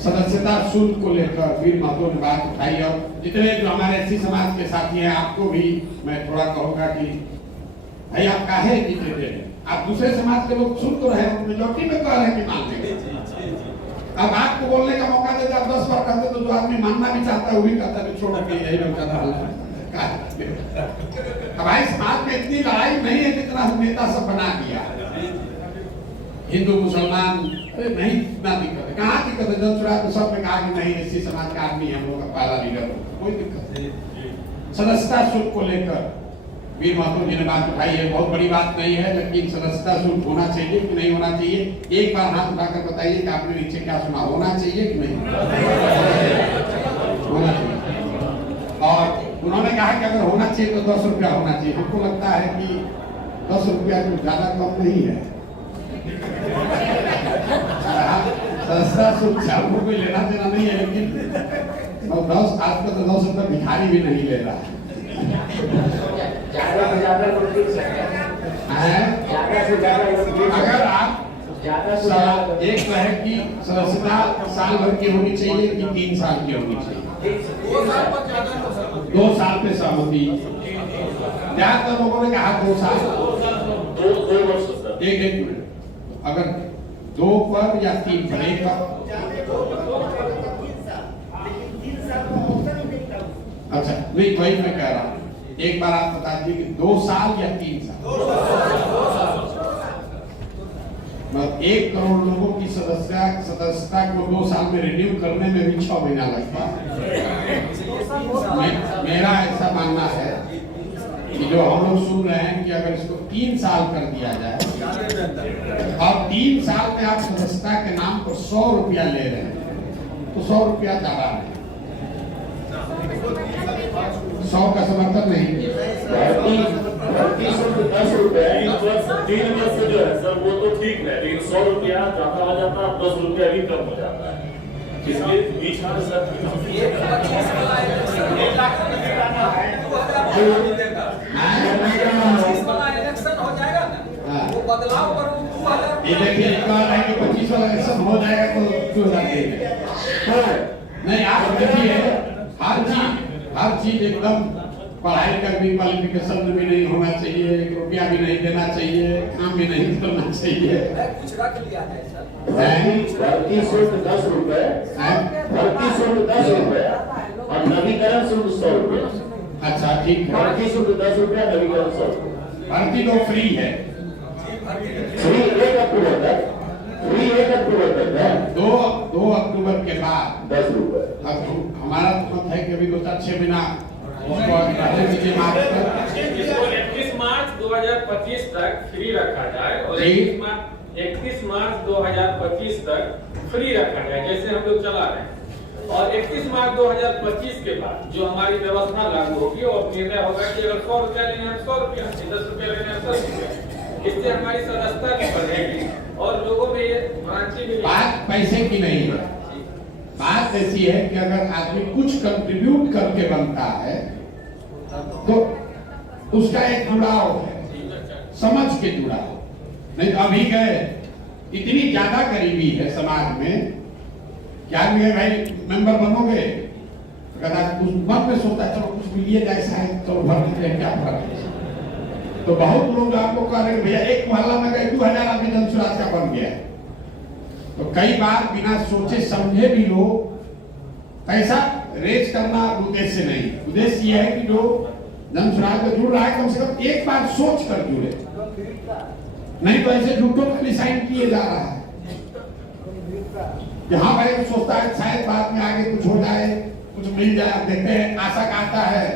सदस्यता शुल्क को लेकर वीर महतो ने बात उठाई और जितने जो हमारे एससी समाज के साथी हैं आपको भी मैं थोड़ा कहूँगा कि भाई आप काहे जीते थे, आप दूसरे समाज के लोग सुन तो रहे हो, मेजोरिटी में कह रहे हैं कि मान लेंगे। अब आपको बोलने का मौका देते आप 10 बार कहते तो जो आदमी मानना भी चाहता है वही कहता है छोड़ के यही लोग कहता है। हमारे समाज में इतनी लड़ाई नहीं है जितना नेता सब बना दिया। हिंदू मुसलमान नहीं, इतना दिक्कत है, कहाँ दिक्कत है? जनसुराज तो सब ने कहा कि नहीं एससी समाज का आदमी हम लोग का पहला लीडर हो, कोई दिक्कत नहीं। सदस्यता शुल्क को लेकर वीर महतो जी ने बात उठाई है, बहुत बड़ी बात नहीं है, लेकिन सदस्यता शुल्क होना चाहिए कि नहीं होना चाहिए? एक बार हाथ उठाकर बताइए कि आपने नीचे क्या सुना, होना चाहिए कि नहीं होना चाहिए? और उन्होंने कहा कि अगर होना चाहिए तो 10 रुपया होना चाहिए। हमको लगता है कि 10 रुपया कुछ ज्यादा कम नहीं है। सस्ता शुल्क से हमको कोई लेना देना नहीं है, लेकिन 10 आज का तो 10 रुपया भिखारी भी नहीं ले रहा है। अगर आप एक तो है कि सदस्यता साल भर की होनी चाहिए कि 3 साल की होनी चाहिए? 2 साल पे सहमति। ज्यादातर लोगों ने कहा 2 साल। एक मिनट, अगर 2 पर या 3 पर, एक अच्छा नहीं वही मैं कह रहा हूँ, एक बार आप बता दीजिए कि 2 साल या 3 साल? 1 करोड़ लोगों की सदस्यता को 2 साल में रिन्यू करने में भी 6 महीना लगता है। मेरा ऐसा मानना है कि जो हम लोग सुन रहे हैं कि अगर इसको 3 साल कर दिया जाए और 3 साल में आप सदस्यता के नाम पर 100 रुपया ले रहे हैं तो 100 रुपया ज्यादा है। 100 का समर्थन नहीं। 10 रुपया 3 वर्ष से जो है सर वो तो ठीक है, लेकिन 100 रुपया ज्यादा हो जाता है, 10 रुपया भी कम हो जाता है। इसलिए बीच में सर इलेक्शन हो जाएगा ना, वो बदलाव पर ये देखिए एक बार है कि 25 वाला इलेक्शन हो जाएगा तो 2000 नहीं। आप देखिए हर चीज एकदम पढ़ाई का भी क्वालिफिकेशन भी नहीं होना चाहिए, 1 रुपया भी नहीं देना चाहिए, काम भी नहीं करना चाहिए। कुछ रख लिया है सर, 10 रुपए, 10 रुपए और नवीकरण शुल्क 100 रुपए। अच्छा ठीक है, 10 रुपया नवीकरण 100। भर्ती तो फ्री है, फ्री 1 अक्टूबर तक, फ्री 1 अक्टूबर तक है। 2 अक्टूबर के बाद 10 रुपए। अब हमारा मत है कि अभी 2-6 महीना उसको 31 मार्च 2025 तक फ्री रखा जाए और 31 मार्च 2025 तक फ्री रखा जाए जैसे हम लोग चला रहे हैं। और 31 मार्च 2025 के बाद जो हमारी व्यवस्था लागू होगी और निर्णय होगा कि अगर 100 रुपया लेने हैं 100 रुपया, 10 रुपया लेने हैं 10 रुपया। इससे हमारी सदस्यता भी बढ़ेगी और लोगों में ये भ्रांति भी। बात पैसे की नहीं है, बात ऐसी है कि अगर आदमी कुछ कंट्रीब्यूट करके बनता है तो उसका एक जुड़ाव है, समझ के जुड़ाव। नहीं तो अभी गए इतनी ज्यादा गरीबी है समाज में कि आदमी है भाई मेंबर बनोगे अगर उस मन में सोचता चलो कुछ मिलिए जैसा है चलो भर देते हैं, क्या फर्क है। तो बहुत लोग आपको कह रहे हैं भैया एक मोहल्ला में गए 2000 आदमी जनसुराज का बन गया। तो कई बार बिना सोचे समझे भी लोग पैसा रेज करना उद्देश्य नहीं, उद्देश्य यह है कि जो जनसुराज में जुड़ रहा है कम से कम एक बार सोच कर जुड़े, नहीं तो ऐसे झूठों का डिसाइन किए जा रहा है। यहाँ भाई सोचता है शायद बाद में आगे कुछ हो जाए, कुछ मिल जाए, देखते हैं आशा आता है।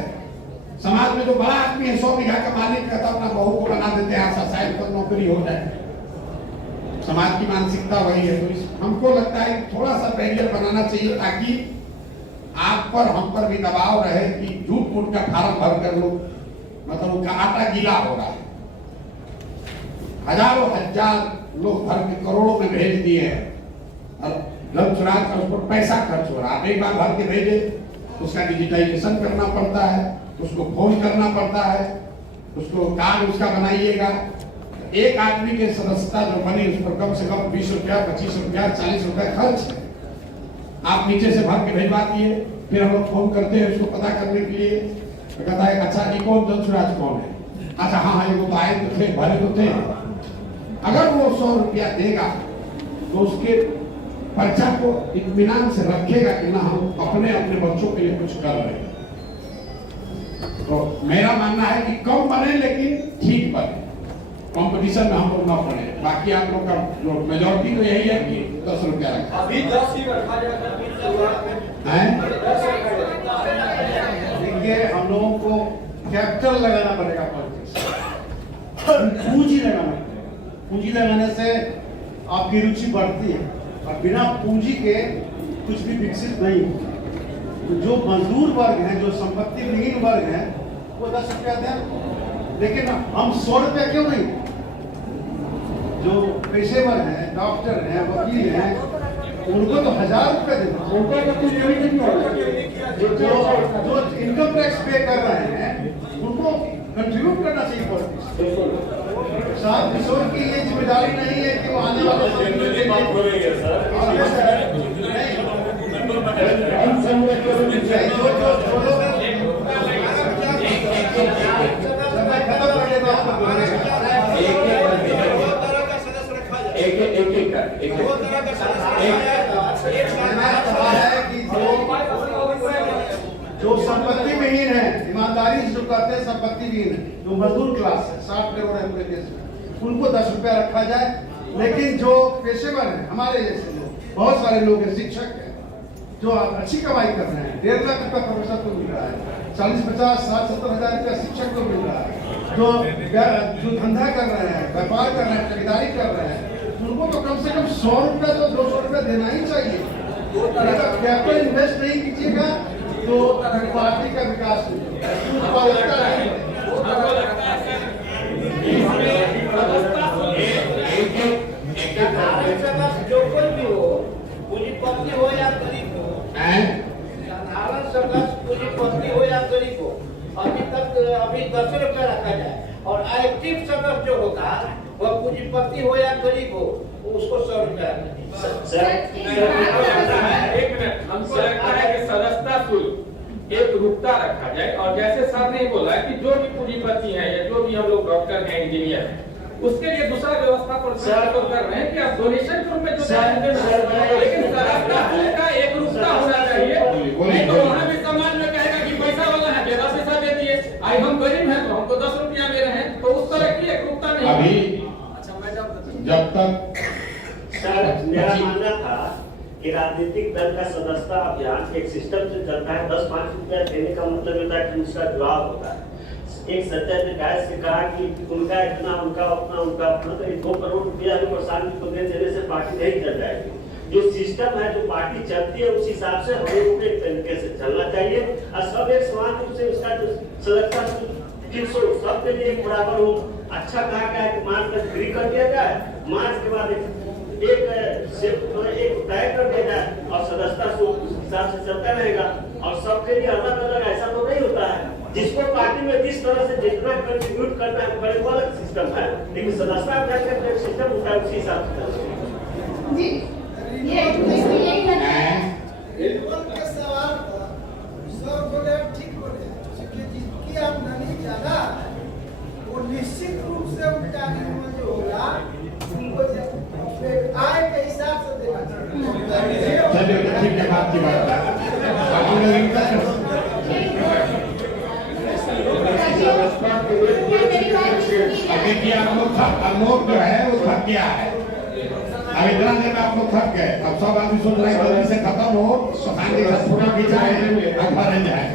समाज में जो बड़ा आदमी है 100 बीघा का मालिक कहता अपना बहू को बना देते हैं आशा शायद तो नौकरी हो जाए। समाज की मानसिकता वही है। तो हमको लगता है थोड़ा सा बैरियर बनाना चाहिए ताकि आप पर हम पर भी दबाव रहे कि झूठ मूठ का फार्म भर कर लोग मतलब उनका आटा गीला हो रहा है। हजारों हजार लोग भर के करोड़ों में भेज दिए हैं और जनसुराज का उस पर पैसा खर्च हो रहा है। एक बार भर के भेजे उसका डिजिटाइजेशन करना पड़ता है, उसको फोन करना पड़ता है, उसको कार्ड उसका बनाइएगा। एक आदमी के सदस्यता जो बनी उस पर कम से कम 20 रुपया 25 रुपया 40 रुपया खर्च है। आप नीचे से भर के भिजवा दिए, फिर हम लोग फोन करते हैं उसको पता करने के लिए, तो कहता है अच्छा ये कौन दंशुराज कौन है? अच्छा हाँ ये वो तो आए तो थे, भरे तो थे। अगर वो 100 रुपया देगा तो उसके पर्चा को इत्मीनान से रखेगा कि ना हम अपने अपने बच्चों के लिए कुछ कर रहे हैं। तो मेरा मानना है कि कम बने लेकिन ठीक बने, कंपटीशन में हम लोग ना पड़े। बाकी आप लोग का जो मेजोरिटी तो यही है कि 10 रुपया रखा। अभी 10 ही रखा जाएगा। देखिए हम लोगों को कैपिटल लगाना पड़ेगा, पॉलिटिक्स पूंजी लगाना पड़ेगा। पूंजी लगाने से आपकी रुचि बढ़ती है और बिना पूंजी के कुछ भी विकसित नहीं होता। तो जो मजदूर वर्ग है, जो संपत्ति विहीन वर्ग है, वो 10 रुपया दें, लेकिन हम 100 रुपया क्यों नहीं? जो पेशेवर हैं, डॉक्टर हैं, वकील हैं, उनको तो 1000 रुपया देना। उनको तो कुछ नहीं होगा। जो इनकम टैक्स पे कर रहे हैं उनको कंट्रीब्यूट करना चाहिए पॉलिटिक्स। साहब किशोर की ये जिम्मेदारी नहीं है कि वो आने वाले जो संपत्ति विहीन है, ईमानदारी से जो कहते हैं संपत्ति विहीन है, जो मजदूर क्लास है, 60 करोड़ है पूरे देश में, उनको 10 रुपया रखा जाए। लेकिन जो पेशेवर है, हमारे जैसे लोग, बहुत सारे लोग हैं, शिक्षक हैं जो अच्छी कमाई कर रहे हैं, 1.5 लाख रुपया प्रोफेसर को मिल रहा है, 40, 50, 60, 70 हजार रुपया शिक्षक को मिल रहा है, जो धंधा कर रहे हैं, व्यापार कर रहे हैं, खरीदारी कर रहे हैं, उनको तो कम से कम 100 रुपया तो 200 रुपया देना ही चाहिए। अगर कैपिटल इन्वेस्ट नहीं कीजिएगा तो पार्टी का विकास जो कोई भी हो, पूंजीपति हो या गरीब हो, साधारण सदस्य पूंजीपति हो या गरीब हो, अभी 10 रुपया रखा जाए और एक्टिव सदस्य जो होगा वह पूंजीपति हो या गरीब हो, उसको 100 रुपया रखना चाहिए। एक मिनट, हमको लगता है कि सदस्यता शुल्क एक रुकता रखा जाए और जैसे सर ने बोला कि जो भी पूंजीपति है या जो भी हम लोग डॉक्टर हैं, इंजीनियर हैं, उसके लिए दूसरा व्यवस्था पर कर रहे हैं कि आप डोनेशन के रूप में जो लेकिन सदस्यता शुल्क का एक रुकता होना चाहिए। नहीं तो वहाँ भी समाज में कहेगा कि पैसा वाला है, ज्यादा पैसा दे दिए, आई हम गरीब हैं तो हमको 10 रुपया दे रहे हैं, तो उस तरह की एक रुकता नहीं। अभी जब तक सर मेरा मानना था कि राजनीतिक दल का सदस्यता अभियान एक सिस्टम से चलता है। 10-5 रुपया देने का मतलब होता है कि उसका जवाब होता है। एक सज्जन ने गाय से कहा कि उनका इतना, उनका उतना, उनका उतना, तो 2 करोड़ रुपया भी प्रशांत को दे देने से पार्टी नहीं चल जाएगी। जो सिस्टम है, जो पार्टी चलती है, उस हिसाब से हम लोगों को एक तरीके से चलना चाहिए और सब एक समान रूप से उसका जो सदस्यता सबके लिए एक बराबर हो। अच्छा कहा गया है कि मार्च तक फ्री कर दिया जाए, मार्च के बाद एक तय कर दिया जाए और सदस्यता उस हिसाब से चलता रहेगा। और सबके लिए अलग अलग ऐसा तो नहीं होता है, जिसको पार्टी में जिस तरह से जितना कंट्रीब्यूट करना है बड़े वो अलग सिस्टम है, लेकिन सदस्यता अभियान का एक सिस्टम होता है, उसी हिसाब से जी ये यही लगता है। के सवाल सब बोले ठीक बोले, जिसकी आमदनी ज्यादा वो निश्चित रूप से उनका जो होगा उनको आय के हिसाब से देना चाहिए। चलिए ठीक है, बात की बात है। अभी भी आप लोग जो है वो थक गया है। अब इतना देर में आप लोग थक गए, अब सब आदमी सोच रहे हैं जल्दी से खत्म हो, शांति से पूरा खिंचाए भर जाए।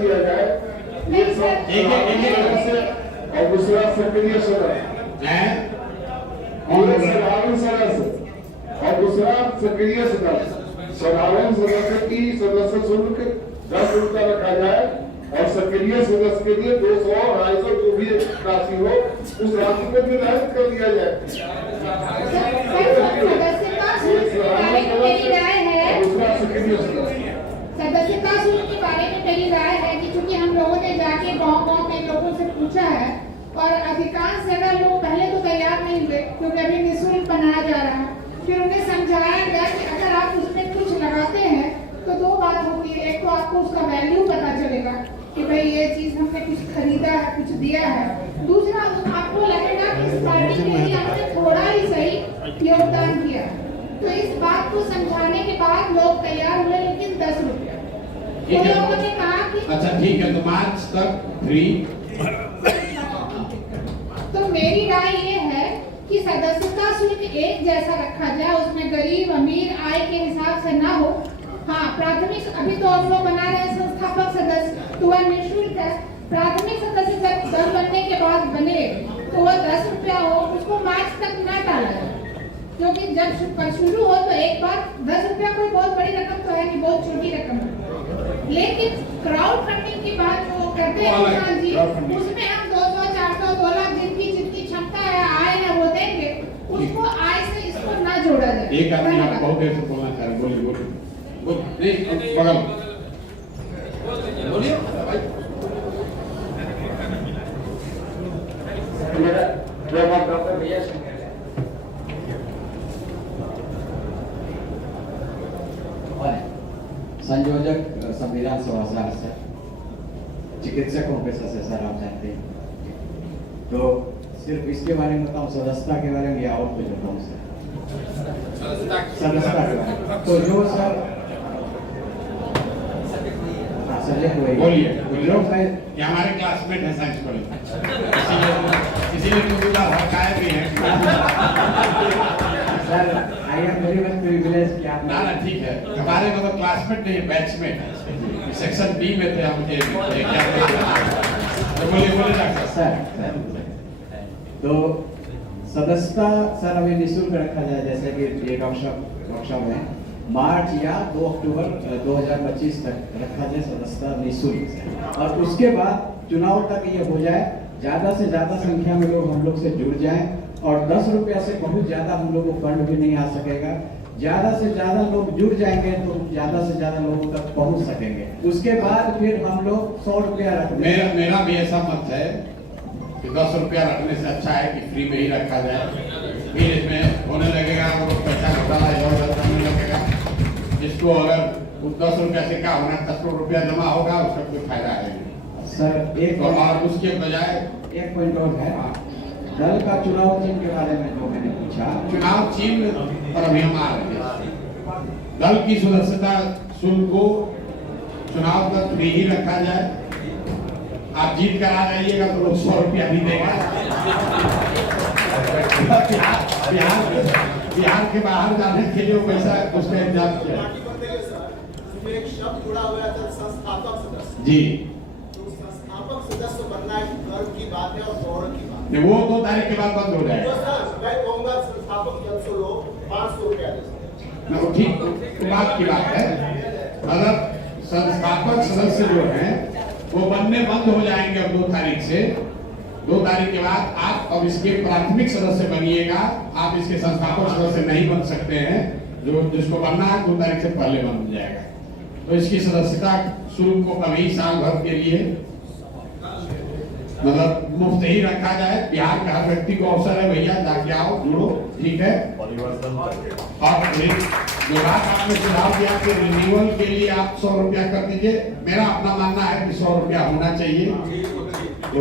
किया जाए और दूसरा सक्रिय सदस्य हैं और साधारण सदस्य और दूसरा सक्रिय सदस्य। साधारण सदस्य की सदस्य शुल्क 10 रुपया रखा जाए और सक्रिय सदस्य के लिए 200 और 250 जो भी राशि हो उस राशि को निर्धारित कर दिया जाए। सदस्यता शुल्क के बारे में मेरी राय है कि चूंकि हम लोगों ने जाके गांव-गांव में लोगों से पूछा है और अधिकांश जगह लोग पहले तो तैयार नहीं हुए क्योंकि अभी निःशुल्क बनाया जा रहा है। फिर उन्हें समझाया गया कि अगर भाई ये चीज हमने कुछ खरीदा है, कुछ दिया है। दूसरा, आपको लगेगा कि इस पार्टी के लिए हमने थोड़ा ही सही योगदान किया। तो इस बात को समझाने के बाद लोग तैयार हुए, लेकिन 10 रुपया। तो लोगों ने कहा कि अच्छा ठीक है, तो मार्च तक फ्री। तो मेरी राय ये है कि सदस्यता शुल्क एक जैसा रखा जाए, उसमें गरीब अमीर आय के हिसाब से ना हो। हाँ, प्राथमिक अभी तो हम लोग बना रहे हैं संस्थापक सदस्य, तो वह निःशुल्क है। प्राथमिक सदस्य जब दल बनने के बाद बने तो वह 10 रुपया हो, उसको मार्च तक न टाला जाए, क्योंकि जब शुरू हो तो एक बार 10 रुपया कोई बहुत बड़ी रकम तो है नहीं, बहुत छोटी रकम है। लेकिन क्राउड फंडिंग की बात जो करते हैं किसान जी, उसमें हम 200, 400, 2 लाख जितनी क्षमता है, आय है, वो देंगे। उसको आय से इसको ना जोड़ा जाए। एक आदमी आप बहुत देर से बोलना चाह रहे, बोलिए। बगल बोलिए डॉक्टर भैया संयोजक संविधान सभा से चिकित्सकों के सर आप जानते हैं, तो सिर्फ इसके बारे में बताऊं, सदस्यता के बारे में या और कुछ बताऊं सर? सदस्यता के बारे में तो जो सर सब्जेक्ट बोलिए। लोग मैं ये हमारे क्लासमेट है साइंस कॉलेज, इसीलिए तो दूसरा हकाए भी है। Sir I am very much privilege कि आप ना ठीक है, हमारे मतलब क्लासमेट नहीं, बैचमेट है। सेक्शन बी में थे हम। तो बोलिए डॉक्टर सर। तो सदस्यता सर अभी निःशुल्क रखा जाए, जैसे कि ये वर्कशॉप में मार्च या 2 अक्टूबर 2025 तक रखा जाए सदस्यता निःशुल्क, और उसके बाद चुनाव तक ये हो जाए, ज्यादा से ज्यादा संख्या में लोग हम लोग से जुड़ जाएं, और 10 रुपया से बहुत ज्यादा हम लोग को फंड भी नहीं आ सकेगा। ज्यादा से ज्यादा लोग जुड़ जाएंगे तो ज्यादा से ज्यादा लोगों तक पहुंच सकेंगे। उसके बाद फिर हम लोग 100 रुपया रख दें। मेरा भी ऐसा मत है कि 10 रुपया रखने से अच्छा है कि फ्री में ही रखा जाए। फिर इसमें होने लगेगा तो पैसा घोटाला इधर होने लगेगा। जिसको अगर 10 रुपया से क्या होना, 10 रुपया जमा होगा, उसका कोई फायदा है सर एक तो। और उसके बजाय एक पॉइंट और है, दल का चुनाव चिन्ह के बारे में जो मैंने पूछा, चुनाव चिन्ह पर अभी हम आ रहे हैं। दल की सदस्यता शुल्क को चुनाव तक फ्री ही रखा जाए। आप जीत कर आ जाइएगा तो लोग 100 रुपया भी देगा। बिहार के बाहर जाने के लिए पैसा उसका इंतजाम किया। एक शब्द जुड़ा हुआ था, संस्थापक सदस्य जी, तो संस्थापक सदस्य बनना एक गर्व की बात है और गौरव की बात है। वो 2 तारीख के बाद बंद हो तो जाएगा। सर मैं कहूँगा संस्थापक जब से लोग 500 रुपया दे सकते हैं। ठीक बात की बात है। मतलब संस्थापक सदस्य जो हैं वो बनने बंद हो जाएंगे अब 2 तारीख से। 2 तारीख के बाद आप अब इसके प्राथमिक सदस्य बनिएगा, आप इसके संस्थापक सदस्य नहीं बन सकते हैं। जो जिसको बनना है 2 तारीख से पहले बन जाएगा। तो इसकी सदस्यता शुल्क को कभी साल भर के लिए मतलब मुफ्त ही रखा जाए। बिहार का हर व्यक्ति को अवसर है, भैया जाके आओ, जुड़ो, ठीक है। और जो बात आपने सुझाव दिया कि रिन्यूअल के लिए आप 100 रुपया कर दीजिए, मेरा अपना मानना है कि 100 रुपया होना चाहिए। तो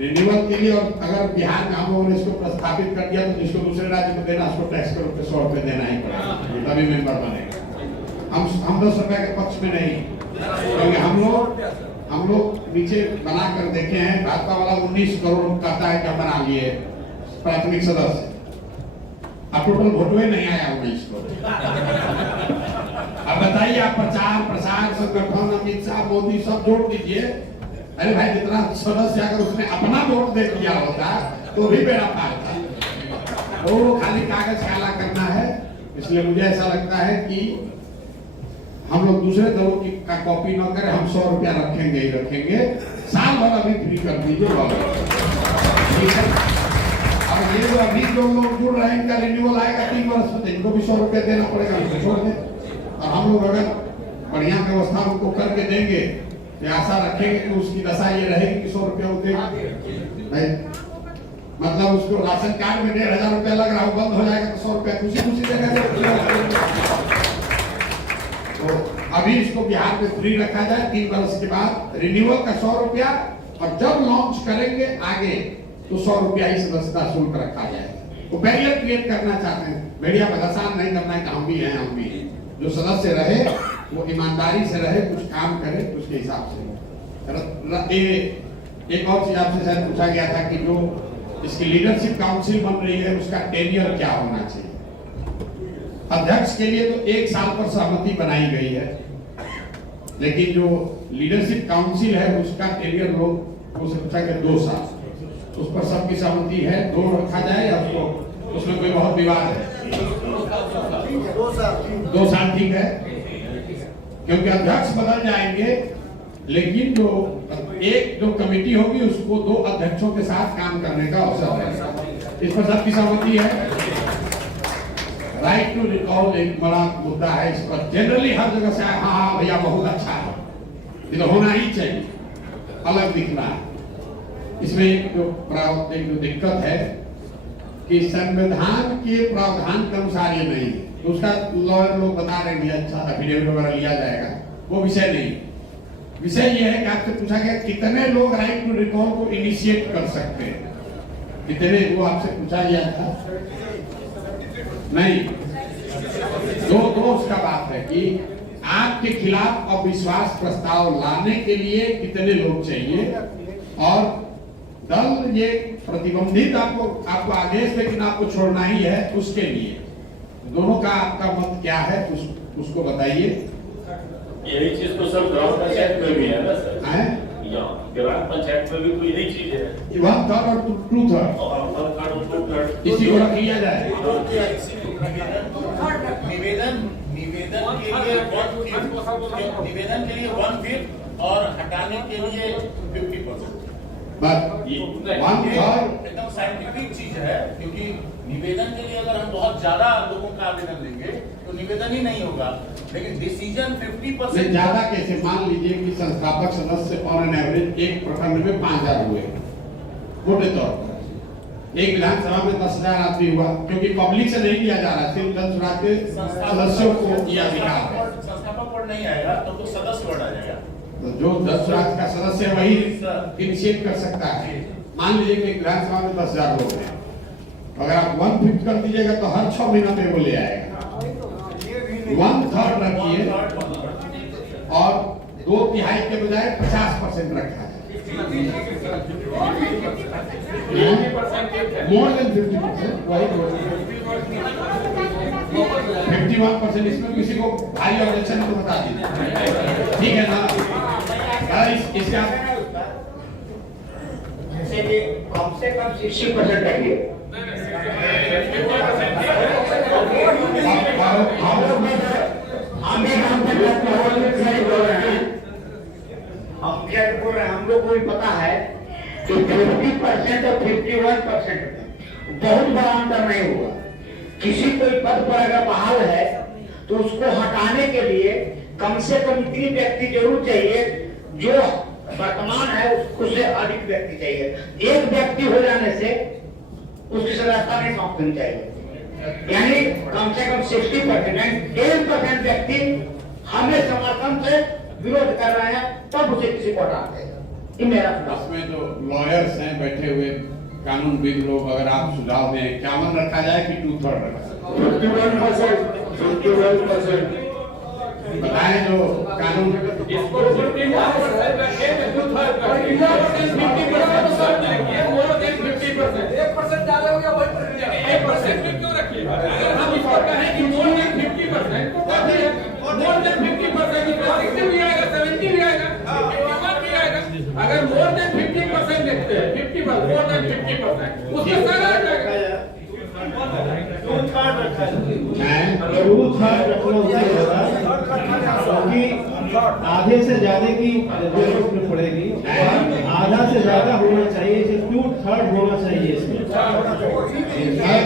रिन्यूअल के लिए, और अगर बिहार में हम लोगों ने इसको प्रस्तावित कर दिया तो जिसको दूसरे राज्य में देना उसको टैक्स के रूप में 100 रुपये देना ही पड़ेगा, तभी मेंबर बनेगा। हम 10 रुपए के पक्ष में नहीं, क्योंकि हम लोग नीचे बना कर देखे हैं। भाजपा वाला 19 करोड़ कहता है कि हम बना लिए प्राथमिक सदस्य, अब टोटल वोट ही नहीं आया 19 करोड़। अब बताइए, आप प्रचार प्रसार संगठन अमित शाह मोदी सब जोड़ दीजिए। अरे भाई, जितना सदस्य अगर उसने अपना वोट दे दिया होता तो भी मेरा पार था। तो खाली कागज काला करना है। इसलिए मुझे ऐसा लगता है कि हम लोग दूसरे दलों की का कॉपी न करें। हम 100 रुपया रखेंगे ही रखेंगे, साल भर अभी फ्री कर दीजिए, ठीक है। अब ये जो अभी जो लोग जुड़ रहे हैं, इनका रिन्यूअल आएगा 3 वर्ष में, इनको भी 100 रुपया देना पड़ेगा, उनको छोड़ दें। और हम लोग अगर बढ़िया व्यवस्था उनको करके देंगे तो आशा रखेंगे कि उसकी दशा ये रहेगी कि 100 रुपया वो देगा। मतलब उसको राशन कार्ड में 1500 रुपया लग रहा है, बंद हो जाएगा तो 100 रुपया खुशी खुशी देगा। तो अब अभी इसको बिहार में फ्री रखा जाए, 3 वर्ष के बाद रिन्यूअल का 100 रुपया, और जब लॉन्च करेंगे आगे तो 100 रुपया ही सदस्यता शुल्क रखा जाए। वो बैरियर क्रिएट करना चाहते हैं, मीडिया पर आसान नहीं करना है कि हम भी हैं, हम भी हैं। जो सदस्य रहे वो ईमानदारी से रहे, कुछ काम करे उसके हिसाब से। एक और चीज आपसे शायद पूछा गया था कि जो इसकी लीडरशिप काउंसिल बन रही है उसका टेन्योर क्या होना चाहिए। अध्यक्ष के लिए तो 1 साल पर सहमति बनाई गई है, लेकिन जो लीडरशिप काउंसिल है उसका टेन्योर लोग उससे पूछा कि 2 साल, उस पर सबकी सहमति है 2 रखा जाए या उसको उसमें कोई बहुत विवाद है? 2 साल ठीक है, क्योंकि अध्यक्ष बदल जाएंगे, लेकिन जो कमेटी होगी उसको 2 अध्यक्षों के साथ काम करने का अवसर है। इस पर सबकी सहमति है। राइट टू रिकॉल एक बड़ा मुद्दा है, इस पर जनरली हर जगह से हाँ भैया बहुत अच्छा है, ये तो होना ही चाहिए, अलग दिखना है। इसमें जो दिक्कत है कि संविधान के प्रावधान के अनुसार ये नहीं है, तो उसका लॉयर लोग बता रहे हैं अच्छा एफिडेविट वगैरह लिया जाएगा, वो विषय नहीं। विषय ये है कि आपसे पूछा गया कितने लोग राइट टू रिकॉल को इनिशिएट कर सकते हैं, कितने, वो आपसे पूछा गया था नहीं। दो उसका बात है कि आपके खिलाफ अविश्वास प्रस्ताव लाने के लिए कितने लोग चाहिए, और दल ये प्रतिबंधित आपको आदेश लेकिन आपको छोड़ना ही है, उसके लिए दोनों का आपका मत क्या है उसको बताइए। यही चीज तो सब ग्राम पंचायत में भी है ना सर? ग्राम पंचायत में भी कोई यही चीज है, 1/3 और 2/3 इसी को रख लिया जाए। निवेदन के लिए 1/5 और हटाने के लिए 50%। एकदम साइंटिफिक चीज है, क्योंकि निवेदन के लिए अगर हम बहुत ज्यादा लोगों का आवेदन लेंगे तो निवेदन ही नहीं होगा, लेकिन डिसीजन 50% ज्यादा कैसे। मान लीजिए कि संस्थापक सदस्य ऑन एन एवरेज एक प्रखंड में 5000 हुए मोटे तौर पर, एक विधानसभा में 10,000 आदमी हुआ, क्योंकि पब्लिक से नहीं लिया जा रहा, सिर्फ जनसुराज के सदस्यों को दिया गया है। संस्थापक वर्ड नहीं आएगा तो सदस्य वर्ड आ जाएगा, तो जो जनसुराज का सदस्य वही इनिशिएट कर सकता है। मान लीजिए कि विधानसभा में 10,000 लोग हैं, अगर आप 1/5 कर दीजिएगा तो हर 6 महीना में वो ले आएगा। 1/3 रखिए और 2/3 के बजाय 50% रखा है, मोर देन 50%, वही 51%। इसमें किसी को भारी ऑब्जेक्शन तो बता दीजिए, ठीक है ना? इसका कम से कम 60% रखिए। हम लोग को भी पता है कि 50% और 51% बहुत बड़ा अंतर नहीं होगा। किसी कोई पद पर अगर बहाल है तो उसको हटाने के लिए कम से कम 3 व्यक्ति जरूर चाहिए, जो वर्तमान है उससे अधिक व्यक्ति चाहिए। एक व्यक्ति हो जाने से उसकी सदस्यता नहीं समाप्त होनी चाहिए, यानी कम से कम 60%, 1% व्यक्ति हमें समर्थन से विरोध कर रहे हैं, तब उसे किसी को हटाते हैं। ये मेरा इसमें जो लॉयर्स हैं बैठे हुए कानूनविद लोग, अगर आप सुझाव दें, क्या मन रखा जाए कि 2/3 रखा जाए? 51% बताएं जो कानून इसको 50% रखिए, 2/3 रखिए, 1% डालोगे वही प्रक्रिया, 1% क्यों रखिए? अगर हम इसको कहें कि मोर देन 50%, तो मोर देन 50% इसमें 60 भी आएगा, 70 भी आएगा, 51 भी आएगा। अगर मोर देन 50% लिखते हैं, 50% मोर देन 50%, उसका सारा आ जाएगा। 2/3 रखना क्योंकि आधे से ज्यादा की जरूरत में पड़ेगी, आधा से ज्यादा होना चाहिए, 2/3 होना चाहिए इसमें।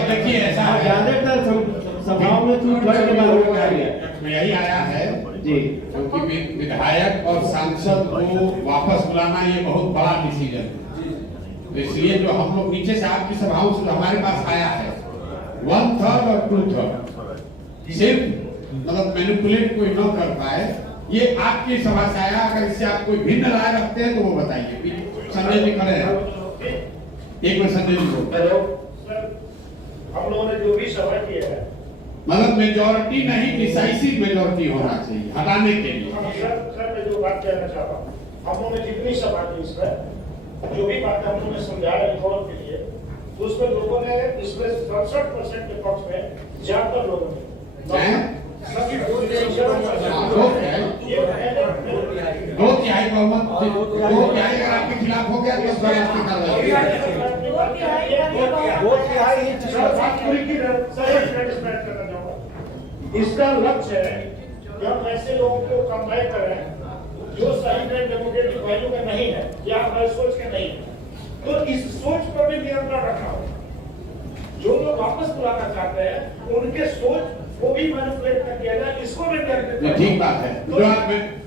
देखिए ऐसा है, ज्यादातर सभाओं में 2/3 के बारे में यही आया है जी, क्योंकि विधायक और सांसद को वापस बुलाना ये बहुत बड़ा डिसीजन है, तो इसलिए जो हम लोग नीचे से आपकी सभाओं से हमारे पास आया है 1/3 और 2/3 सिर्फ मतलब मैनिपुलेट कोई न कर पाए, ये आपकी सभा से आया, अगर इससे आप कोई भिन्न राय रखते हैं तो वो बताइए। संजय जी खड़े हैं, एक मिनट संजय जी को। हेलो सर, हम लोगों ने जो भी सभा किया है, मतलब मेजोरिटी नहीं, डिसाइसिव मेजोरिटी होना चाहिए हटाने के लिए। सर मैं जो बात कहना चाहता हूँ, हम लोगों ने जितनी सभा की इसमें जो भी बातें हम लोगों ने समझाया रिकॉर्ड के लिए, तो उसमें लोगों ने इसमें 67% के पक्ष में ज्यादातर लोगों ने दो तिहाई बहुमत, दो तिहाई अगर आपके खिलाफ हो गया तो स्वराष्ट्र इसका लक्ष्य है कि हम ऐसे लोगों को कंबाइन करें जो सही में डेमोक्रेटिक वैल्यू में नहीं है या हमारे सोच के नहीं है, तो इस सोच पर भी नियंत्रण रखना होगा। जो लोग वापस बुलाना चाहते हैं उनके सोच को भी मैनिपुलेट कर दिया जाए, इसको भी नियंत्रित। ठीक बात है। जो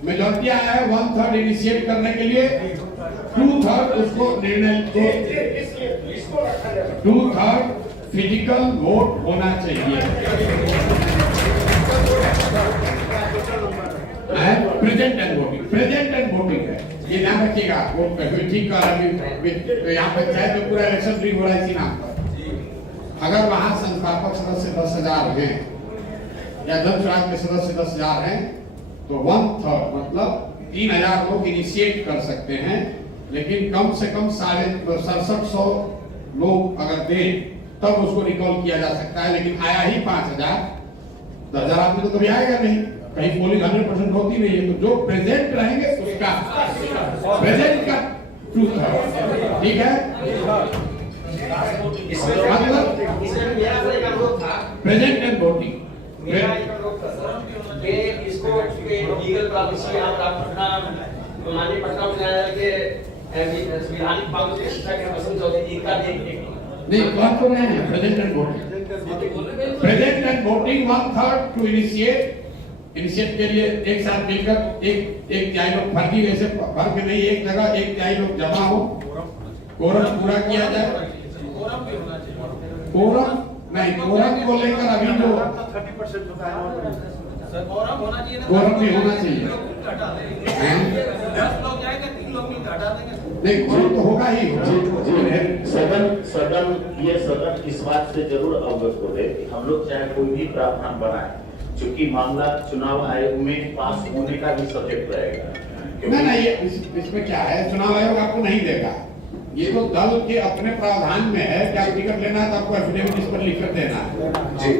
मेजोरिटी आया है 1/3 इनिशिएट करने के लिए, 2/3 उसको निर्णय, इसको रखा जाए, 2/3 फिजिकल वोट होना चाहिए। प्रेजेंट एंड वोटिंग है, ये ध्यान रखिएगा। वोट पे ठीक कर, यहाँ पंचायत में पूरा इलेक्शन ड्रिंक हो रहा है इसी नाम पर। अगर वहाँ संस्थापक सदस्य 10,000 हैं या जन स्वराज के सदस्य 10,000 हैं तो 1/3 मतलब 3,000 लोग इनिशिएट कर सकते हैं, लेकिन कम से कम 6700 लोग अगर दें तब उसको रिकॉल किया जा सकता है। लेकिन आया ही 5,000, 10,000 आदमी तो कभी आएगा नहीं, कहीं पोलिंग 100% होती नहीं है। तो जो प्रेजेंट रहेंगे उसका प्रेजेंट का 2/3, ठीक है। मतलब प्रेजेंट एंड वोटिंग इसको लीगल पॉलिसी माननीय पटना में संविधानिक कांग्रेस नहीं बात तो नहीं है। Present and voting, present and voting 1/3 to initiate के लिए एक साथ मिलकर एक तिहाई लोग फर्जी वैसे भर के नहीं, एक जगह एक तिहाई लोग जमा हो, कोरम पूरा किया जाए। कोरम नहीं, कोरम को लेकर अभी जो 30% होता है कोरम होना चाहिए, कोरम भी होना चाहिए। 10 लोग जाएंगे, 3 लोग मिलकर हटा देंगे। नहीं, कोरम तो होगा ही। सदन ये सदन इस बात से जरूर अवगत हो गए कि हम लोग चाहे कोई भी प्रावधान बनाए, चूंकि मामला चुनाव आयोग में पास होने का भी सब्जेक्ट रहेगा। नहीं, ये इसमें क्या है, चुनाव आयोग आपको नहीं देगा, ये तो दल के अपने प्रावधान में है कि आप टिकट लेना है तो आपको एफिडेविट इस पर लिख कर देना है जी।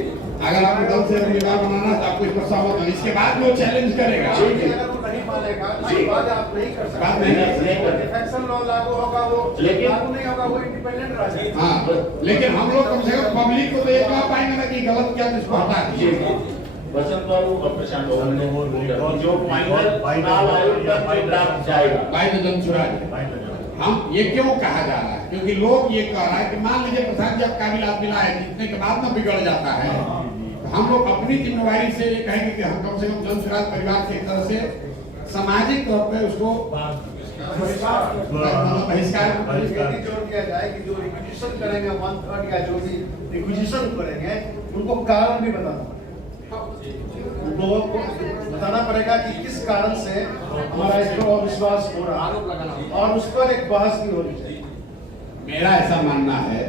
अगर आपको दल से उम्मीदवार बनाना है तो आपको इस पर सहमत होना, इसके बाद वो चैलेंज करेगा। अगर वो नहीं मानेगा तो बाद आप नहीं कर सकते, डिफेक्शन लॉ लागू होगा, वो लागू नहीं होगा, वो इंडिपेंडेंट रह जाएगा। हाँ, लेकिन हम लोग कम से कम पब्लिक को तो ये कह पाएंगे ना कि गलत किया तो इसको हटा दीजिए। वसंत बाबू और प्रशांत जो फाइनल चुनाव आयोग तक ड्राफ्ट जाएगा बाय द जन स्वराज। हम ये क्यों कहा जा रहा है, क्योंकि लोग ये कह रहा है कि मान लीजिए प्रधान जी आप काबिल आदमी लाए, जीतने के बाद ना बिगड़ जाता है। तो हम लोग अपनी जिम्मेवारी से ये कहेंगे कि हम कम से कम जन स्वराज परिवार से एक तरह से सामाजिक तौर पे उसको बहिष्कार जोड़ किया जाए कि जो रिक्विजिशन करेंगे 1/3 या जो भी रिक्विजिशन करेंगे उनको कारण भी बताना, लोगों को बताना पड़ेगा कि किस कारण से हमारा इस पर अविश्वास हो रहा है और उस पर एक बहस भी होनी चाहिए। मेरा ऐसा मानना है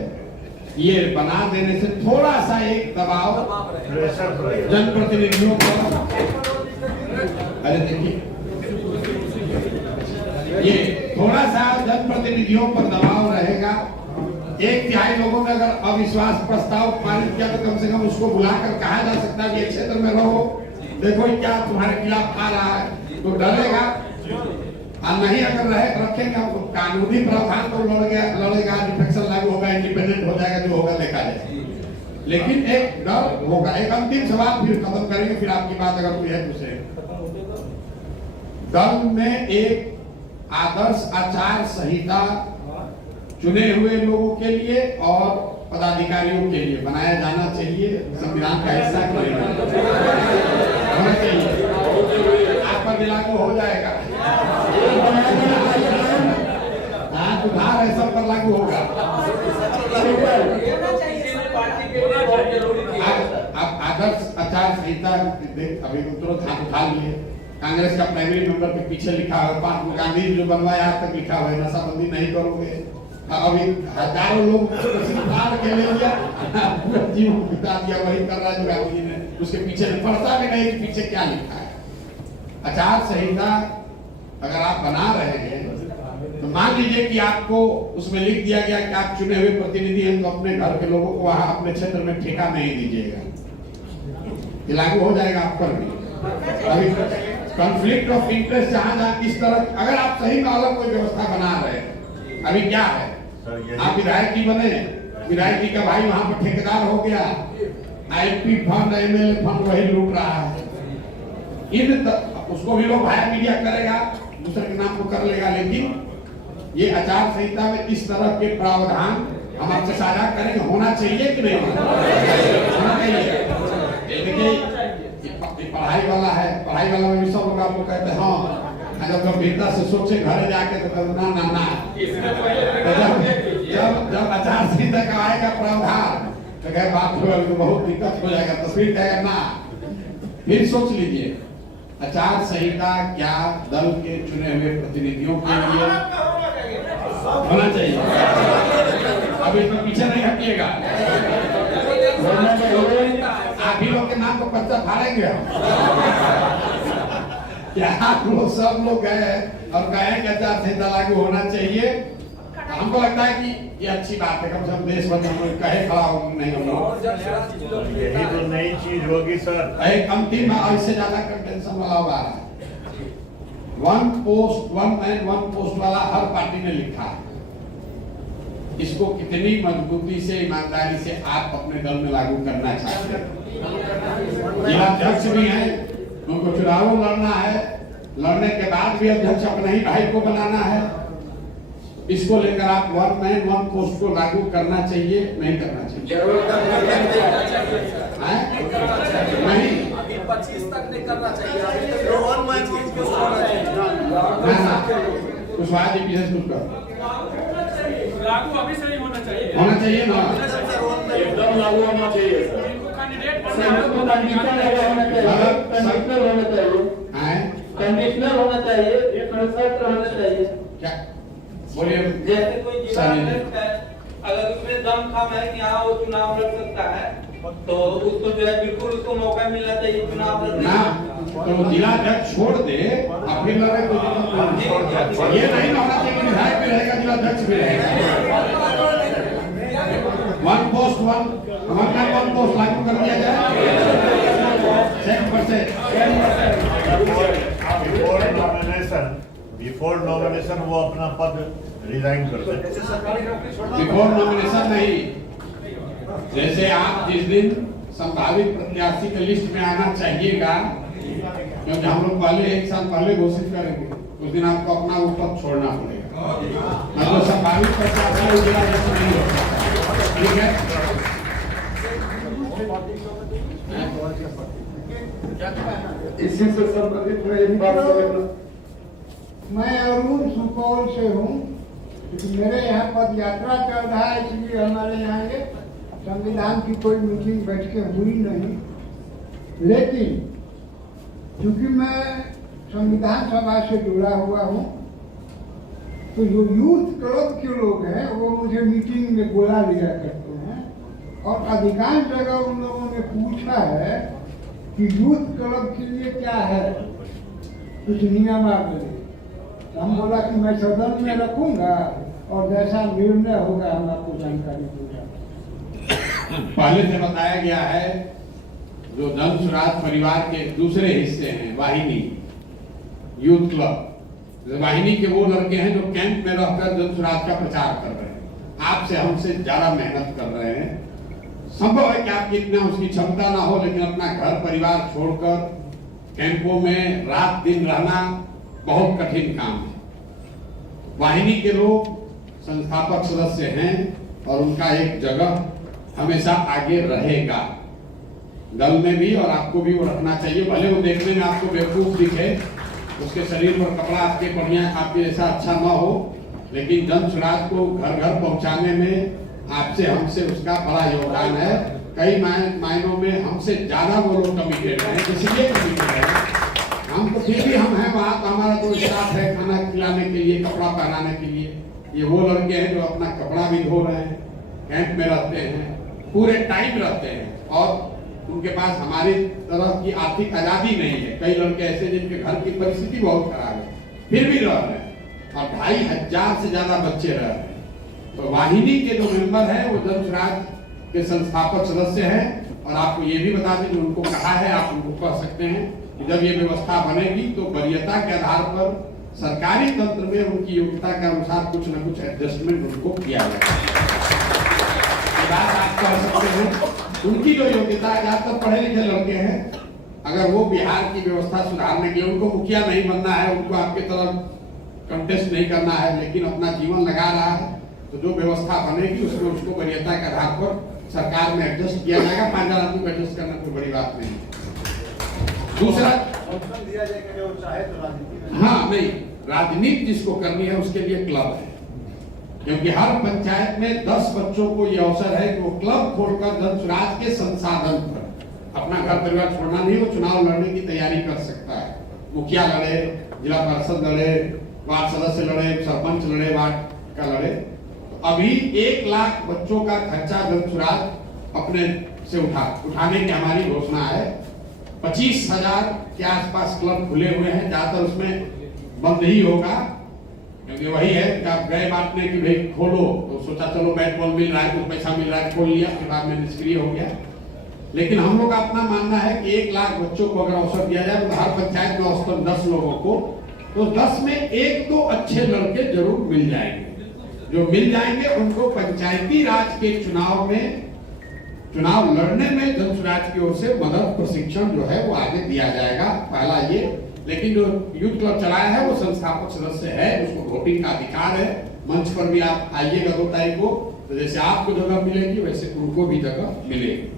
ये बना देने से थोड़ा सा एक दबाव जनप्रतिनिधियों पर, अरे देखिए ये थोड़ा सा जनप्रतिनिधियों पर दबाव रहेगा। 1/3 लोगों ने अगर अविश्वास प्रस्ताव पारित किया तो कम से कम उसको बुलाकर कहा जा सकता है कि क्षेत्र में रहो, देखो क्या तुम्हारे खिलाफ आ रहा है, तो डरेगा। और नहीं अगर रखेंगे तो कानूनी प्रावधान तो लड़ेगा, डिफेक्शन लागू होगा, इंडिपेंडेंट हो जाएगा, जो होगा देखा जाएगा। लेकिन एक डर होगा। एक अंतिम सवाल फिर खत्म करेंगे, फिर आपकी बात अगर कोई है दूसरे। दल में एक आदर्श आचार संहिता चुने हुए लोगों के लिए और पदाधिकारियों के लिए बनाया जाना चाहिए, संविधान का हिस्सा होना चाहिए। आप पर लागू हो जाएगा, उधार है, सब पर लागू होगा। अब आदर्श आचार संहिता अभी तुरंत हाथ उठा लिए, कांग्रेस का प्राइमरी मेंबर के पीछे लिखा है, 5 गांधी जी जो बनवाया आज तक लिखा हुआ है नशाबंदी नहीं करोगे। अभी हजारों लोग सरकार के ले लिया, पूरा जीवन बिता दिया वही कर रहा है जो गांधी जी ने, उसके पीछे पढ़ता भी नहीं कि पीछे क्या लिखा है। आचार संहिता अगर आप बना रहे हैं तो मान लीजिए कि आपको उसमें लिख दिया गया कि आप चुने हुए प्रतिनिधि हैं तो अपने घर के लोगों को वहां अपने क्षेत्र में ठेका नहीं दीजिएगा, ये लागू हो जाएगा आप पर भी। अभी कॉन्फ्लिक्ट ऑफ इंटरेस्ट जहां जहां किस तरह अगर आप सही में अलग कोई व्यवस्था बना रहे हैं, अभी क्या है आप विधायक जी बने, विधायक जी का भाई वहां पर ठेकेदार हो गया, आईपी फंड एमएलए फंड वही लूट रहा है, उसको भी लोग भाया मीडिया करेगा, दूसरे के नाम को कर लेगा। लेकिन ये आचार संहिता में इस तरह के प्रावधान हम आपसे साझा करेंगे, होना चाहिए कि नहीं होना चाहिए। देखिए पढ़ाई वाला है, पढ़ाई वाला में भी सब लोग आपको कहते हैं हाँ, अगर तो भीतर से सोचे घर जाके तो ना ना ना, जब आचार संहिता का आएगा प्रावधान तो कहे बात तो बहुत दिक्कत हो जाएगा, तस्वीर कहेगा ना। फिर सोच लीजिए आचार संहिता क्या दल के चुने हुए प्रतिनिधियों के लिए होना चाहिए। अब इसमें पीछे नहीं हटिएगा, आप ही लोग के नाम को पर्चा फाड़ेंगे क्या आप लोग सब लोग गए और कहे कि आचार संहिता लागू होना चाहिए। हमको लगता है कि ये अच्छी बात है, कम से कम देश भर में हम लोग कहे खड़ा हो नहीं हम लोग, यही तो नई चीज होगी सर। एक अंतिम इससे ज्यादा कंटेंशन वाला आ रहा है, 1 पोस्ट 1 मैन 1 पोस्ट वाला हर पार्टी ने लिखा है। इसको कितनी मजबूती से ईमानदारी से आप अपने दल में लागू करना चाहते हैं। जिला अध्यक्ष भी है, उनको चुनाव लड़ना है, लड़ने के बाद भी अध्यक्ष अपने ही भाई को बनाना है। इसको लेकर आप 1 मैन 1 पोस्ट को लागू करना चाहिए नहीं करना चाहिए? नहीं, अभी 25 तक नहीं करना चाहिए, 1 मैन 1 पोस्ट होना चाहिए। कुशवाहा जी पीछे कुछ कर लागू अभी से नहीं होना चाहिए, होना चाहिए ना, एकदम लागू होना चाहिए सर। कंडीशनल होना चाहिए, होना चाहिए। क्या बोलिए? जैसे कोई जिला अध्यक्ष है, अगर उसमें दम खम है कि हाँ वो चुनाव लड़ सकता है तो उसको जो है बिल्कुल उसको मौका मिलना चाहिए चुनाव लड़ने का। तो जिला अध्यक्ष छोड़ दे अब फिर लड़े तो ये नहीं होना चाहिए कि विधायक भी रहेगा जिला अध्यक्ष भी रहेगा। 1 पोस्ट 1 पोस्ट लागू कर दिया जाए 100%। बिफोर नॉमिनेशन वो अपना पद रिजाइन कर दे। बिफोर नॉमिनेशन नहीं, जैसे आप जिस दिन संभावित प्रत्याशी के लिस्ट में आना चाहिएगा, क्योंकि हम लोग पहले 1 साल पहले घोषित करेंगे, उस दिन आपको अपना वो पद छोड़ना पड़ेगा। मतलब संभावित प्रत्याशी नहीं हो सकता, ठीक है? इसी से संबंधित मैं एक बात करूँ। मैं अरुण सुपौल से हूँ, क्योंकि मेरे यहाँ पद यात्रा चल रहा है, इसलिए हमारे यहाँ ये संविधान की कोई मीटिंग बैठकें हुई नहीं। लेकिन क्योंकि मैं संविधान सभा से जुड़ा हुआ हूँ, तो जो यूथ क्लब के लोग हैं वो मुझे मीटिंग में बुला लिया करते हैं, और अधिकांश जगह उन लोगों ने पूछा है कि यूथ क्लब के लिए क्या है कुछ नियमावली। हम बोला कि मैं सदन में रखूंगा और जैसा निर्णय होगा हम आपको जानकारी दूंगा। पहले से बताया गया है जो जन सुराज परिवार के दूसरे हिस्से हैं, वाहिनी यूथ क्लब, वाहिनी के वो लड़के हैं जो कैंप में रहकर जन सुराज का प्रचार कर रहे हैं, आपसे हमसे ज्यादा मेहनत कर रहे हैं। संभव है कि आपकी इतना उसकी क्षमता ना हो, लेकिन अपना घर परिवार छोड़कर कैंपों में रात दिन रहना बहुत कठिन काम है। वाहिनी के लोग संस्थापक सदस्य हैं और उनका एक जगह हमेशा आगे रहेगा, दल में भी और आपको भी वो रखना चाहिए। भले वो देखने में आपको बेवकूफ दिखे, उसके शरीर पर कपड़ा आपके बढ़िया आपके जैसा अच्छा ना हो, लेकिन जन सुराज को घर घर पहुंचाने में आपसे हमसे उसका बड़ा योगदान है। कई मायनों में हमसे ज्यादा वो लोग कमिटेड हैं, इसलिए कमिटेड है। हम तो फिर भी हम हैं वहाँ, तो हमारा तो स्टाफ है खाना खिलाने के लिए, कपड़ा पहनाने के लिए। ये वो लड़के हैं जो अपना कपड़ा भी धो रहे हैं, कैंप में रहते हैं, पूरे टाइम रहते हैं, और उनके पास हमारी तरह की आर्थिक आजादी नहीं है। कई लड़के ऐसे जिनके घर की परिस्थिति बहुत खराब है, फिर भी रह रहे हैं, और 2500 से ज्यादा बच्चे रह रहे हैं। तो वाहिनी के जो मेंबर हैं वो जन स्वराज के संस्थापक सदस्य हैं, और आपको ये भी बता दें, जो उनको कहा है आप उनको कह सकते हैं कि जब ये व्यवस्था बनेगी तो वरीयता के आधार पर सरकारी तंत्र में उनकी योग्यता के अनुसार कुछ न कुछ एडजस्टमेंट उनको किया जाएगा। बात आप कह सकते हैं उनकी जो योग्यता है, ज्यादातर पढ़े लिखे लड़के हैं, अगर वो बिहार की व्यवस्था सुधारने के लिए, उनको मुखिया नहीं बनना है, उनको आपके तरफ कंटेस्ट नहीं करना है, लेकिन अपना जीवन लगा रहा है, तो जो व्यवस्था बनेगी उसमें उसको वरीयता के आधार पर सरकार में एडजस्ट किया जाएगा। 5000 आदमी को एडजस्ट करना कोई बड़ी बात नहीं है। दूसरा दिया जाएगा जो चाहे तो राजनीति, हाँ नहीं, राजनीति जिसको करनी है उसके लिए क्लब है, क्योंकि हर पंचायत में 10 बच्चों को ये अवसर है कि वो क्लब खोलकर जन स्वराज के संसाधन पर अपना घर परिवार छोड़ना नहीं, वो चुनाव लड़ने की तैयारी कर सकता है। मुखिया लड़े, जिला परिषद लड़े, वार्ड सदस्य लड़े, सरपंच लड़े, वार्ड का लड़े। तो अभी 1 लाख बच्चों का खर्चा जन स्वराज अपने से उठाने की हमारी घोषणा है। 25,000 के आसपास क्लब खुले हुए हैं, ज्यादातर उसमें बंद ही होगा, क्योंकि वही है कि आप गए बांटने की भाई खोलो, तो सोचा चलो बैट बॉल मिल रहा है, कुछ पैसा मिल रहा है, खोल लिया, फिर बाद में निष्क्रिय हो गया। लेकिन हम लोग का अपना मानना है कि 1 लाख बच्चों को अगर अवसर दिया जाए, तो हर पंचायत में औसतन 10 लोगों को, तो 10 में 1-2 अच्छे लड़के जरूर मिल जाएंगे। जो मिल जाएंगे उनको पंचायती राज के चुनाव लड़ने में जन स्वराज की ओर से मदद प्रशिक्षण जो है वो आगे दिया जाएगा, पहला ये। लेकिन जो यूथ क्लब चलाया है वो संस्थापक सदस्य है, उसको वोटिंग का अधिकार है। मंच पर भी आप आइएगा 2 तारीख को, तो जैसे आपको जगह मिलेगी वैसे उनको भी जगह मिलेगी,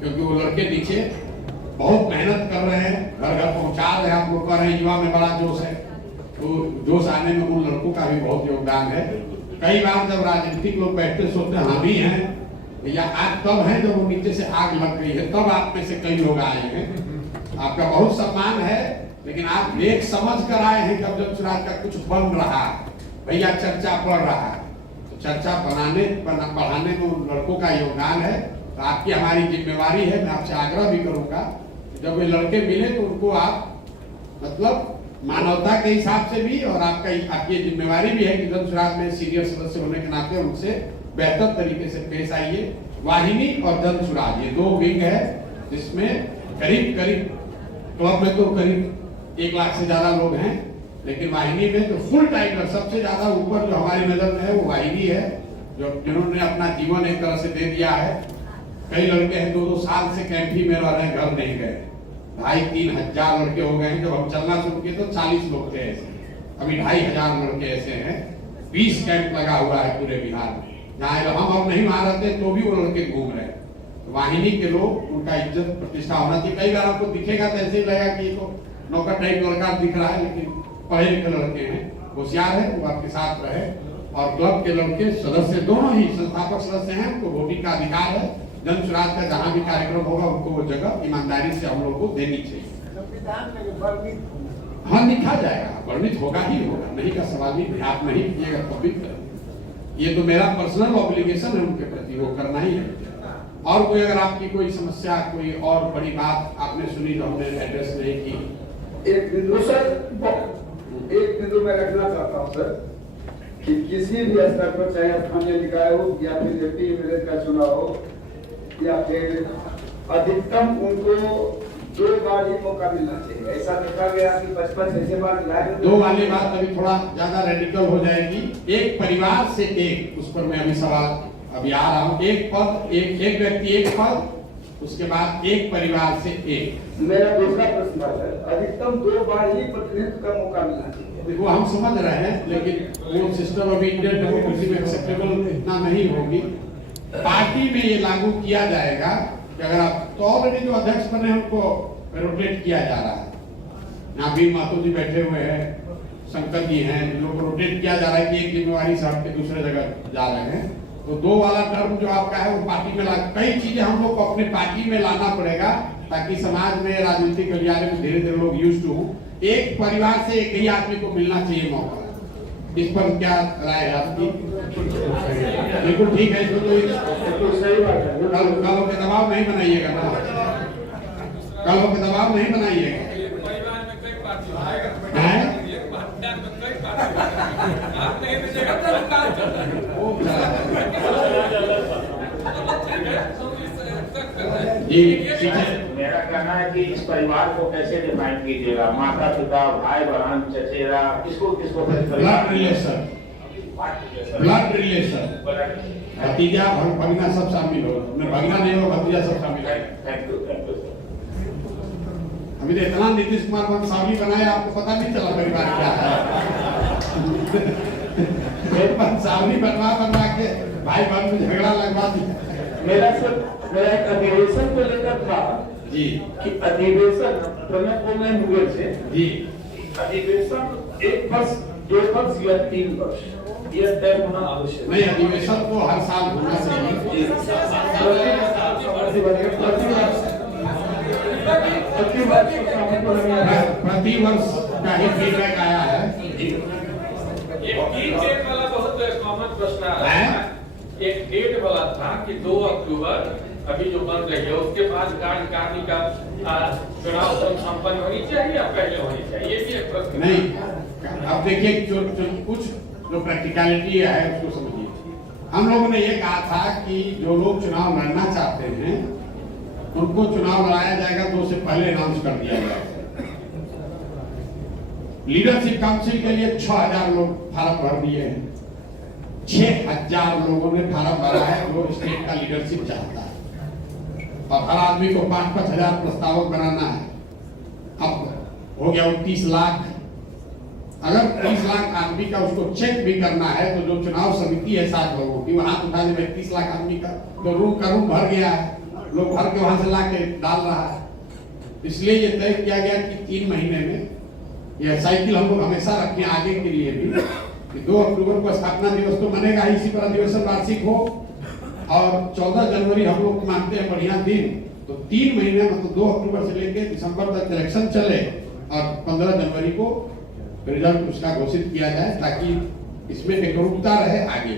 क्योंकि वो लड़के नीचे बहुत मेहनत कर रहे हैं, घर घर पहुंचा रहे हैं। आप लोग कह रहे हैं युवा में बड़ा जोश है, तो जोश आने में उन लड़कों का भी बहुत योगदान है। कई बार जब राजनीतिक लोग बैठते सोचते हम ही हैं, या आग तब है जब वो नीचे से आग लग गई है, तब आप में से कई लोग आए हैं। आपका बहुत सम्मान है, लेकिन आप देख समझ कर आए हैं कि अब जन स्वराज का कुछ बन रहा है, भैया चर्चा बढ़ रहा है, तो चर्चा बढ़ाने में उन लड़कों का योगदान है। तो आपकी हमारी जिम्मेवारी है, मैं आपसे आग्रह भी करूंगा जब वे लड़के मिले तो उनको आप मतलब मानवता के हिसाब से भी, और आपकी जिम्मेवारी भी है कि जन स्वराज में सीनियर सदस्य होने के नाते उनसे बेहतर तरीके से पेश आइए। वाहिनी और जन स्वराज ये 2 विंग है, जिसमें करीब क्लब में तो करीब 1 लाख से ज्यादा लोग हैं, लेकिन वाहिनी में तो फुल टाइमर सबसे ज्यादा ऊपर जो हमारी नजर में है वो वाहिनी है, जिन्होंने अपना जीवन एक तरह से दे दिया है। कई लड़के हैं 2-2 साल से कैंप ही में रह रहे हैं, घर नहीं गए। 2,500-3 हजार लड़के हो गए हैं। जब हम चलना शुरू किए तो 40 लोग थे ऐसे, अभी 2,500 लड़के ऐसे हैं। 20 कैंप लगा हुआ है पूरे बिहार में, जहाँ हम अब नहीं वहां रहते तो भी वो लड़के घूम रहे हैं। तो वाहिनी के लोग, उनका इज्जत प्रतिष्ठा होना चाहिए। कई बार आपको दिखेगा तो ऐसे ही लगेगा कि तो नौकर टाइप लड़का दिख रहा है, लेकिन पढ़े लिखे लड़के हैं, होशियार है, वो आपके साथ रहे। और क्लब के लड़के सदस्य दोनों ही संस्थापक सदस्य हैं, उनको वोटिंग का अधिकार है। जन स्वराज का जहाँ भी कार्यक्रम होगा उनको वो जगह ईमानदारी से हम लोग को देनी चाहिए। संविधान में वर्णित हाँ लिखा जाएगा, वर्णित होगा ही होगा, नहीं का सवाल नहीं। आप नहीं कीजिएगा पब्लिक, ये तो मेरा पर्सनल ऑब्लिगेशन है उनके प्रति, वो करना ही है। और कोई अगर आपकी कोई समस्या, कोई और बड़ी बात आपने सुनी तो हमने एड्रेस नहीं की। एक बिंदु मैं रखना चाहता हूँ सर, कि किसी भी स्तर पर, चाहे स्थानीय निकाय हो या फिर व्यक्ति का चुनाव हो, या फिर अधिकतम उनको 2 बार ही मौका मिलना चाहिए। ऐसा देखा गया कि 55-6 बार मिलाए। 2 वाली बात अभी थोड़ा ज्यादा रेडिकल हो जाएगी। एक परिवार से एक, उस पर मैं अभी सवाल अभी आ रहा हूँ। एक पद, एक व्यक्ति 1 पद, उसके बाद एक परिवार से 1। मेरा दूसरा प्रश्न है, अधिकतम 2 बार ही प्रतिनिधित्व का मौका मिलना चाहिए। वो हम समझ रहे हैं, लेकिन वो सिस्टम ऑफ इंडियन डेमोक्रेसी में एक्सेप्टेबल इतना नहीं होगी। पार्टी में ये लागू किया जाएगा कि अगर आप तो ऑलरेडी जो अध्यक्ष बने हैं उनको रोटेट किया जा रहा है। यहाँ वीर मातो जी बैठे हुए हैं, शंकर जी हैं, इन लोगों को रोटेट किया जा रहा है कि एक जिम्मेवारी से हट के दूसरे जगह जा रहे हैं। तो 2 वाला टर्म जो आपका है वो पार्टी में कई चीजें हम लोग को अपने पार्टी में लाना पड़ेगा ताकि समाज में राजनीतिक गलियारे में धीरे धीरे लोग यूज टू हो। एक परिवार से एक ही आदमी को मिलना चाहिए मौका। इस पर क्या राय है आपकी? बिल्कुल ठीक है, इसको तो सही बात है। कल के दबाव नहीं बनाइएगा ना, कल के दबाव नहीं बनाइएगा। परिवार में कई पार्टी हैं? एक पार्टी में कई पार्टी आप नहीं मिलेगा तो काम चल रहा जी ठीक है। मेरा कहना है कि इस परिवार को कैसे डिफाइन कीजिएगा? माता पिता, भाई बहन, चचेरा, किसको किसको ब्लड रिलेशन, ब्लड रिलेशन, भतीजा भगना सब शामिल हो। भगना नहीं हो, भतीजा सब शामिल है। Thank you sir. अभी तो इतना नीतीश कुमार वंशावली बनाया, आपको पता नहीं चला परिवार क्या है। वंशावली बनवा के भाई बहन में झगड़ा लगवा दिया। मेरा एक अधिवेशन को लेकर था जी कि अधिवेशन प्रणब में हुए थे जी, अधिवेशन 1 वर्ष 2 वर्ष या 3 वर्ष यह तय होना आवश्यक नहीं, अधिवेशन तो हर साल होना चाहिए। प्रति वर्ष का ही फीडबैक आया है। एक डेट वाला बहुत कॉमन प्रश्न आ रहा है। एक डेट वाला था कि 2 अक्टूबर अभी जो बन रही है उसके बाद कार्यकारिणी का चुनाव संपन्न होनी चाहिए या पहले होनी चाहिए, ये भी एक प्रश्न नहीं। अब देखिए जो कुछ जो प्रैक्टिकलिटी है उसको समझिए। हम लोगों ने ये कहा था कि जो लोग चुनाव लड़ना चाहते हैं उनको चुनाव लड़ाया जाएगा तो उससे पहले अनाउंस कर दिया जाएगा। लीडरशिप काउंसिल के लिए 6000 लोग फार्म भर दिए हैं। 6000 लोगों ने फार्म भरा है जो स्टेट का लीडरशिप चाहता है, और हर आदमी को 5-5 हजार प्रस्तावक बनाना है। अब हो गया 29 लाख। अगर 30 लाख आदमी का उसको चेक भी करना है तो जो चुनाव समिति है 7 लोगों की, वहां उठाने में 30 लाख आदमी का तो रूम का रूम भर गया है, लोग भर के वहां से ला के डाल रहा है। इसलिए ये तय किया गया कि 3 महीने में यह साइकिल हम लोग हमेशा रखें आगे के लिए भी कि 2 अक्टूबर को स्थापना दिवस तो मनेगा, इसी पर अधिवेशन वार्षिक हो, और 14 जनवरी हम लोग मानते हैं बढ़िया दिन, तो 3 महीने मतलब 2 अक्टूबर से लेकर दिसंबर तक इलेक्शन चले और 15 जनवरी को रिजल्ट उसका घोषित किया जाए ताकि इसमें एकरूपता रहे आगे।